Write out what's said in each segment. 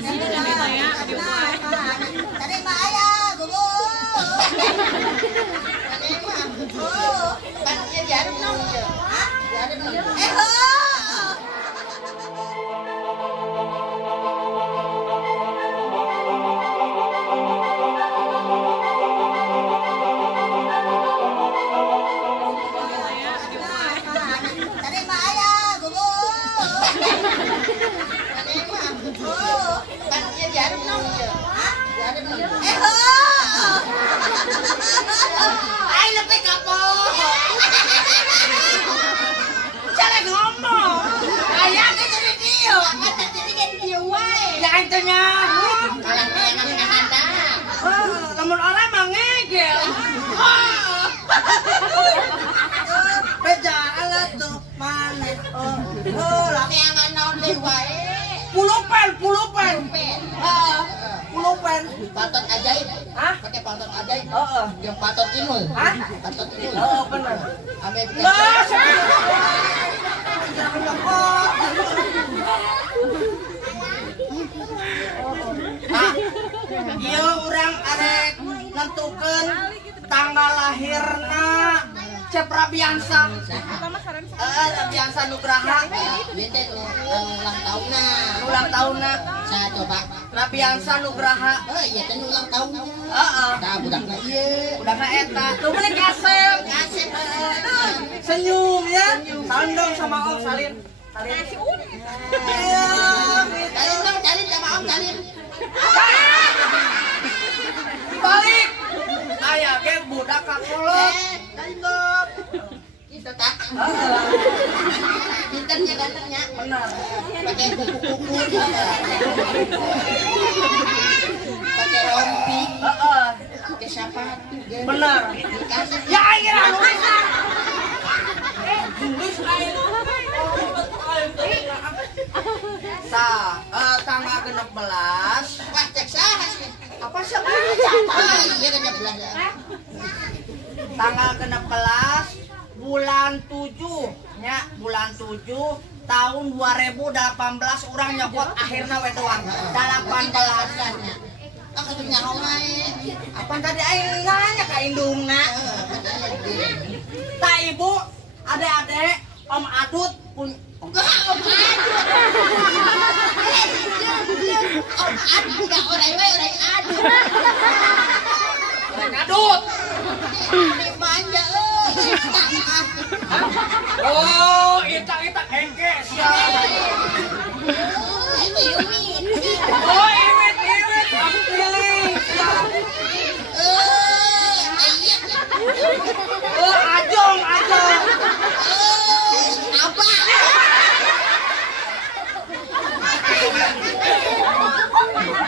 sini dari saya di mulai. Tadi Mbak Ayah, gugu. Tadi jadi belum? Jadi belum? Tadi Mbak Ayah, gugu. Tadi jadi belum? Jadi belum? Ay, lebih kapok. Jangan ngomong. Ayah ke jadi dia. Kata jadi kan dia wae. Ya intinya. Kalau pengen ada. Namun orang mangegel. Beja alat tuh mana? Oh, laki yang naon deh wae. Pulupen. Pulupen. Patot ajaib. Hah? Pakai patot ajaib. Yang patot imul. Hah? Patot imul. Oh, benar. Ambil. Nah, ieu urang arek nentukeun tanggal lahirna Cep Rabiansa. Rabiansa Nugraha. Ieu teh ulang tahunna. Ulang tahunna. Saya coba. Rabiansa Nugraha. Ieu teh ulang tahunna. Heeh. Tah budakna ieu. Budakna eta. Tuh meuli kasep. Kasep. Senyum ya. Salam dong sama Om Salin. Salin. Iya. Salin dong, salin sama Om Salin. Balik. Aya ge budak kakolot. Salin dong. Kita tak. Gantengnya. Benar. Pakai kuku-kuku. Pakai rompi. Pakai sepatu. Benar. Ya akhirnya nulisan. Nulis aja. Tanggal 16. Wah, cek saha sih. Apa sih? Iya kan 16. Tanggal 16 bulan 7 nya bulan 7 tahun 2018 urang nyebut akhirna we doang 18 nya. Aku nyaho wae. Apa tadi aing nanya ka indungna? Ta ibu, adek-adek, Om Adut pun Om Adut. Om Adut gak orang adut. Orang adut. Manja oh, itak engkes ya. Oh, iwit, aku pilih. Oh, ajong. Apa?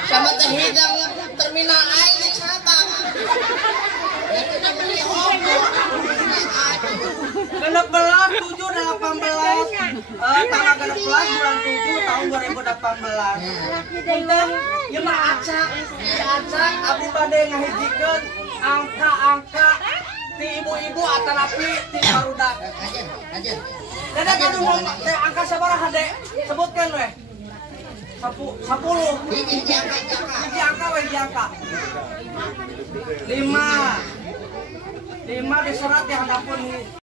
Sama teh hidang terminal air di Sabang. Kita beli opo. 16 7 18 tanggal 16 bulan 7 tahun 2018. Punten ieu mah acak abdi bade ngahijikeun angka-angka ti ibu-ibu atanapi ti barudak. Dede kanu ngomong teh angka sabaraha Dek? Sebutkeun we. 10. Hiji angka. 5 diserat di handapun